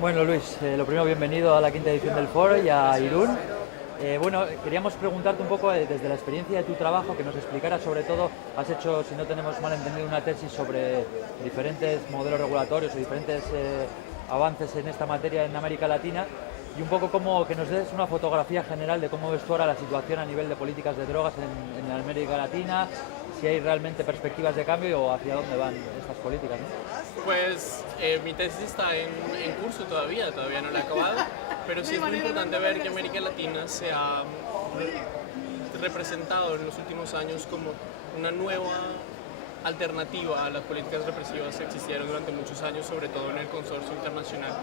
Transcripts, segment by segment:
Bueno, Luis, lo primero, bienvenido a la quinta edición del foro y a Irún. Bueno, queríamos preguntarte un poco desde la experiencia de tu trabajo, que nos explicaras sobre todo, has hecho, si no tenemos mal entendido, una tesis sobre diferentes modelos regulatorios o diferentes avances en esta materia en América Latina y un poco como que nos des una fotografía general de cómo ves tú ahora la situación a nivel de políticas de drogas en América Latina, si hay realmente perspectivas de cambio o hacia dónde van estas políticas, ¿no? Pues mi tesis está en curso todavía no la he acabado, pero sí es muy importante ver que América Latina se ha representado en los últimos años como una nueva alternativa a las políticas represivas que existieron durante muchos años, sobre todo en el consorcio internacional.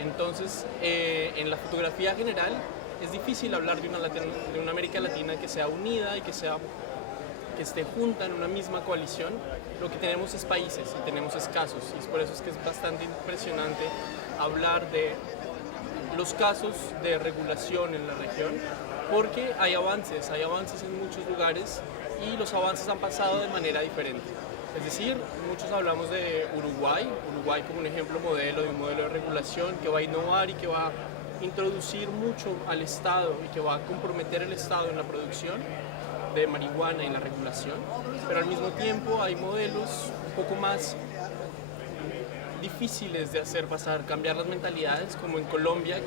Entonces, en la fotografía general es difícil hablar de una América Latina que sea unida y que esté junta en una misma coalición. Lo que tenemos es países y tenemos escasos, y es por eso es que es bastante impresionante hablar de los casos de regulación en la región, porque hay avances en muchos lugares y los avances han pasado de manera diferente. Es decir, muchos hablamos de Uruguay como un ejemplo modelo de un modelo de regulación que va a innovar y que va a introducir mucho al Estado y que va a comprometer el Estado en la producción de marihuana y en la regulación, pero al mismo tiempo hay modelos un poco más difíciles de hacer pasar, cambiar las mentalidades, como en Colombia,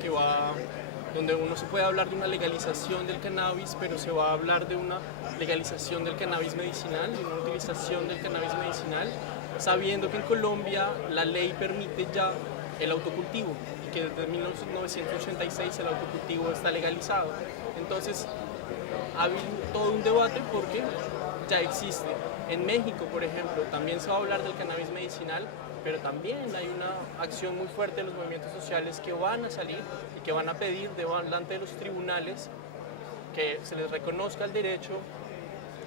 donde uno se puede hablar de una legalización del cannabis, pero se va a hablar de una legalización del cannabis medicinal, de una utilización del cannabis medicinal, sabiendo que en Colombia la ley permite ya el autocultivo y que desde 1986 el autocultivo está legalizado. Entonces, ha habido todo un debate porque ya existe. En México, por ejemplo, también se va a hablar del cannabis medicinal, pero también hay una acción muy fuerte de los movimientos sociales que van a salir y que van a pedir delante de los tribunales que se les reconozca el derecho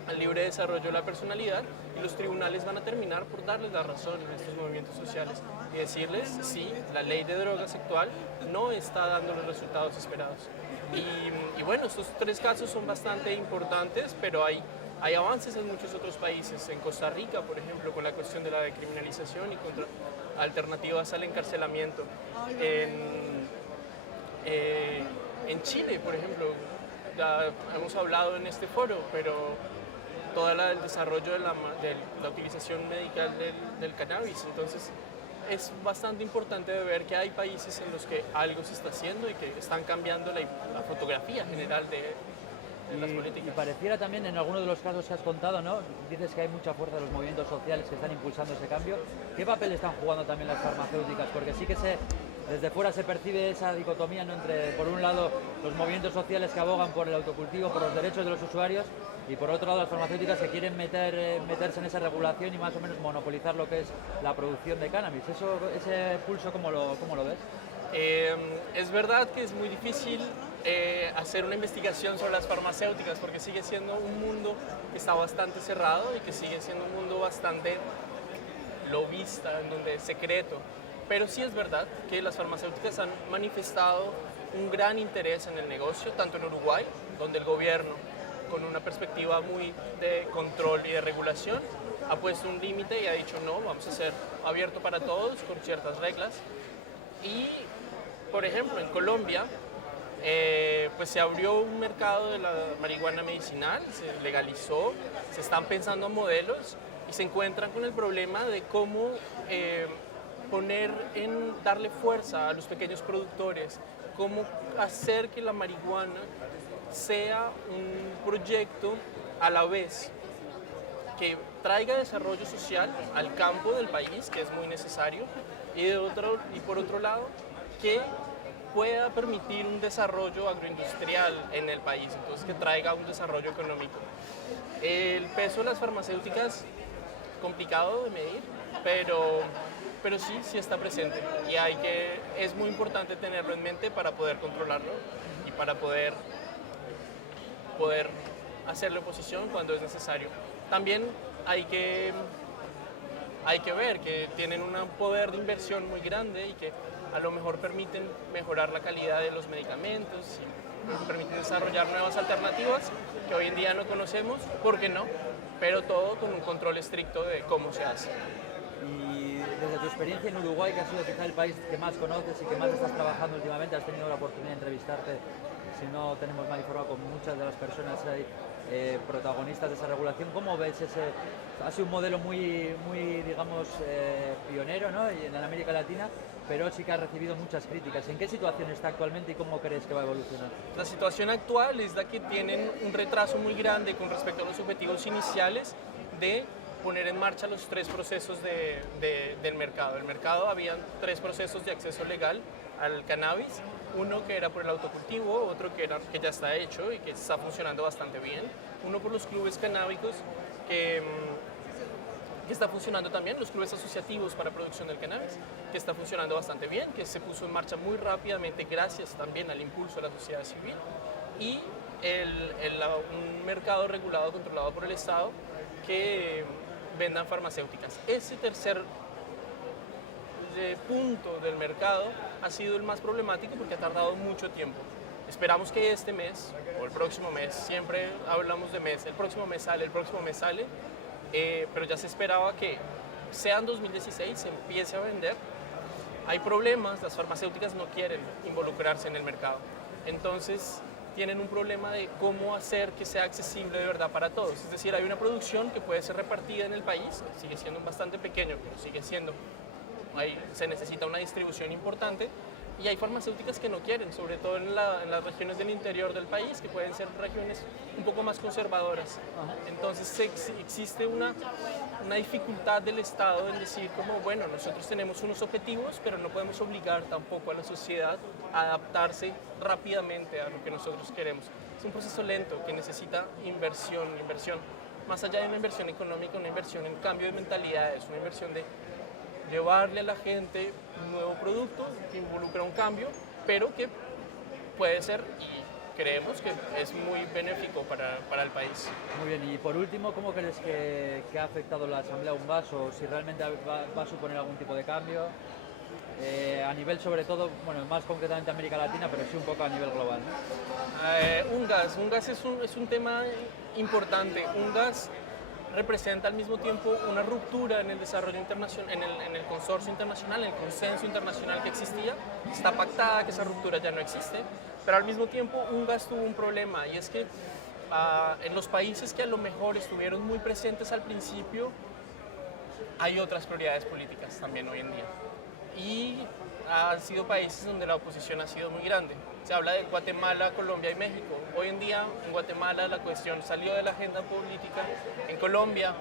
al libre desarrollo de la personalidad, y los tribunales van a terminar por darles la razón a estos movimientos sociales y decirles si la ley de drogas actual no está dando los resultados esperados. Y bueno, estos tres casos son bastante importantes, pero hay avances en muchos otros países. En Costa Rica, por ejemplo, con la cuestión de la decriminalización y contra alternativas al encarcelamiento. En Chile, por ejemplo, ya hemos hablado en este foro, pero todo el desarrollo de la utilización medical del cannabis. Entonces, es bastante importante de ver que hay países en los que algo se está haciendo y que están cambiando la fotografía general de las políticas. Y pareciera también en algunos de los casos que has contado, ¿no? Dices que hay mucha fuerza de los movimientos sociales que están impulsando ese cambio. ¿Qué papel están jugando también las farmacéuticas? Porque sí que desde fuera se percibe esa dicotomía, ¿no? Entre, por un lado, los movimientos sociales que abogan por el autocultivo, por los derechos de los usuarios, y por otro lado las farmacéuticas que quieren meterse en esa regulación y más o menos monopolizar lo que es la producción de cannabis. Ese pulso, ¿cómo lo ves? Es verdad que es muy difícil hacer una investigación sobre las farmacéuticas porque sigue siendo un mundo que está bastante cerrado y que sigue siendo un mundo bastante lobista, en donde es secreto. Pero sí es verdad que las farmacéuticas han manifestado un gran interés en el negocio, tanto en Uruguay, donde el gobierno, con una perspectiva muy de control y de regulación, ha puesto un límite y ha dicho no, vamos a ser abierto para todos con ciertas reglas. Y, por ejemplo, en Colombia, pues se abrió un mercado de la marihuana medicinal, se legalizó, se están pensando en modelos y se encuentran con el problema de cómo darle fuerza a los pequeños productores, cómo hacer que la marihuana sea un proyecto a la vez que traiga desarrollo social al campo del país, que es muy necesario, y por otro lado, que pueda permitir un desarrollo agroindustrial en el país, entonces que traiga un desarrollo económico. El peso de las farmacéuticas, complicado de medir, pero sí está presente y es muy importante tenerlo en mente para poder controlarlo y para poder hacerle oposición cuando es necesario. También hay que ver que tienen un poder de inversión muy grande y que a lo mejor permiten mejorar la calidad de los medicamentos y permiten desarrollar nuevas alternativas que hoy en día no conocemos, ¿por qué no? Pero todo con un control estricto de cómo se hace. Y desde tu experiencia en Uruguay, que ha sido quizá el país que más conoces y que más estás trabajando últimamente, has tenido la oportunidad de entrevistarte, si no tenemos mal informado, con muchas de las personas ahí, protagonistas de esa regulación. ¿Cómo ves ese? Ha sido un modelo muy digamos, pionero, ¿no? Y en América Latina, pero sí que ha recibido muchas críticas. ¿En qué situación está actualmente y cómo crees que va a evolucionar? La situación actual es la que tienen un retraso muy grande con respecto a los objetivos iniciales de poner en marcha los 3 procesos del mercado. El mercado habían 3 procesos de acceso legal al cannabis, uno que era por el autocultivo, otro que ya está hecho y que está funcionando bastante bien, uno por los clubes canábicos que está funcionando también, los clubes asociativos para producción del cannabis, que está funcionando bastante bien, que se puso en marcha muy rápidamente gracias también al impulso de la sociedad civil, y un mercado regulado, controlado por el Estado, que vendan farmacéuticas. Ese tercer punto del mercado ha sido el más problemático porque ha tardado mucho tiempo. Esperamos que este mes o el próximo mes, siempre hablamos de mes, el próximo mes sale, pero ya se esperaba que sea en 2016 se empiece a vender. Hay problemas, las farmacéuticas no quieren involucrarse en el mercado, entonces tienen un problema de cómo hacer que sea accesible de verdad para todos. Es decir, hay una producción que puede ser repartida en el país, sigue siendo bastante pequeño, pero sigue siendo, se necesita una distribución importante, y hay farmacéuticas que no quieren, sobre todo en las regiones del interior del país, que pueden ser regiones un poco más conservadoras. Entonces existe una dificultad del Estado en decir como, bueno, nosotros tenemos unos objetivos, pero no podemos obligar tampoco a la sociedad a adaptarse rápidamente a lo que nosotros queremos. Es un proceso lento que necesita inversión, más allá de una inversión económica, una inversión en cambio de mentalidades, una inversión de llevarle a la gente un nuevo producto que involucra un cambio, pero que puede ser y creemos que es muy benéfico para el país. Muy bien, y por último, ¿cómo crees que ha afectado la Asamblea UNGAS o si realmente va a suponer algún tipo de cambio? A nivel sobre todo, bueno, más concretamente América Latina, pero sí un poco a nivel global, ¿no? UNGAS es un tema importante. UNGAS representa al mismo tiempo una ruptura en el desarrollo internacional, en el consorcio internacional, en el consenso internacional que existía. Está pactada que esa ruptura ya no existe, pero al mismo tiempo UNGAS tuvo un problema, y es que en los países que a lo mejor estuvieron muy presentes al principio, hay otras prioridades políticas también hoy en día. Y han sido países donde la oposición ha sido muy grande. Se habla de Guatemala, Colombia y México. Hoy en día en Guatemala la cuestión salió de la agenda política. En Colombia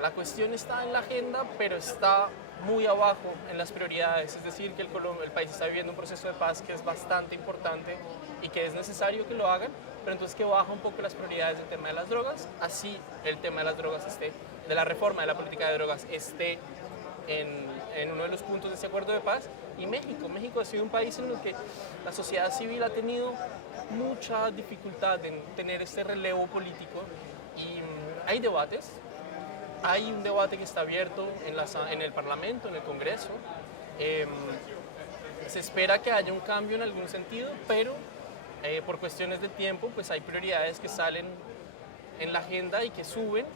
la cuestión está en la agenda, pero está muy abajo en las prioridades. Es decir, que el país está viviendo un proceso de paz que es bastante importante y que es necesario que lo hagan, pero entonces que baja un poco las prioridades del tema de las drogas. Así el tema de las drogas de la reforma de la política de drogas esté en uno de los puntos de ese acuerdo de paz. Y México ha sido un país en el que la sociedad civil ha tenido mucha dificultad en tener este relevo político, y hay debates. Hay un debate que está abierto en el Parlamento, en el Congreso. Se espera que haya un cambio en algún sentido, pero por cuestiones de tiempo, pues hay prioridades que salen en la agenda y que suben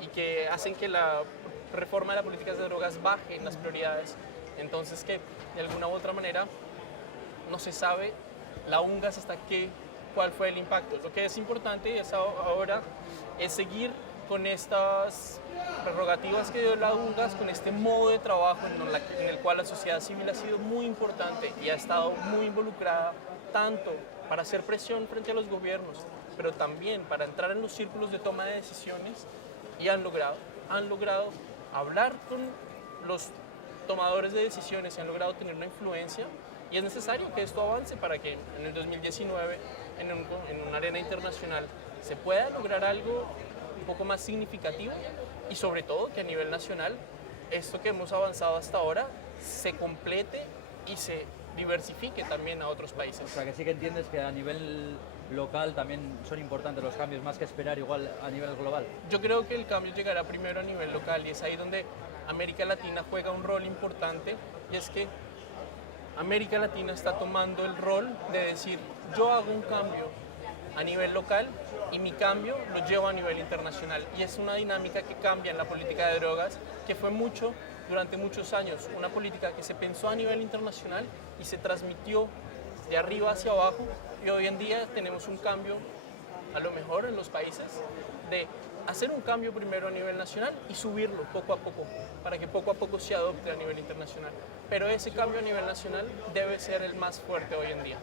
y que hacen que la reforma de las políticas de drogas baje en las prioridades. Entonces, que de alguna u otra manera no se sabe la UNGAS cuál fue el impacto. Lo que es importante ahora es seguir con estas prerrogativas que dio la UNGAS, con este modo de trabajo en el cual la sociedad civil ha sido muy importante y ha estado muy involucrada, tanto para hacer presión frente a los gobiernos, pero también para entrar en los círculos de toma de decisiones, y han logrado hablar con los tomadores de decisiones y han logrado tener una influencia, y es necesario que esto avance para que en el 2019, en una arena internacional, se pueda lograr algo un poco más significativo, y sobre todo que a nivel nacional esto que hemos avanzado hasta ahora se complete y se diversifique también a otros países. O sea, que sí que entiendes que a nivel local también son importantes los cambios, más que esperar igual a nivel global. Yo creo que el cambio llegará primero a nivel local, y es ahí donde América Latina juega un rol importante, y es que América Latina está tomando el rol de decir: yo hago un cambio a nivel local y mi cambio lo llevo a nivel internacional, y es una dinámica que cambia en la política de drogas, que fue mucho durante muchos años una política que se pensó a nivel internacional y se transmitió de arriba hacia abajo, y hoy en día tenemos un cambio, a lo mejor en los países, de hacer un cambio primero a nivel nacional y subirlo poco a poco, para que poco a poco se adopte a nivel internacional. Pero ese cambio a nivel nacional debe ser el más fuerte hoy en día.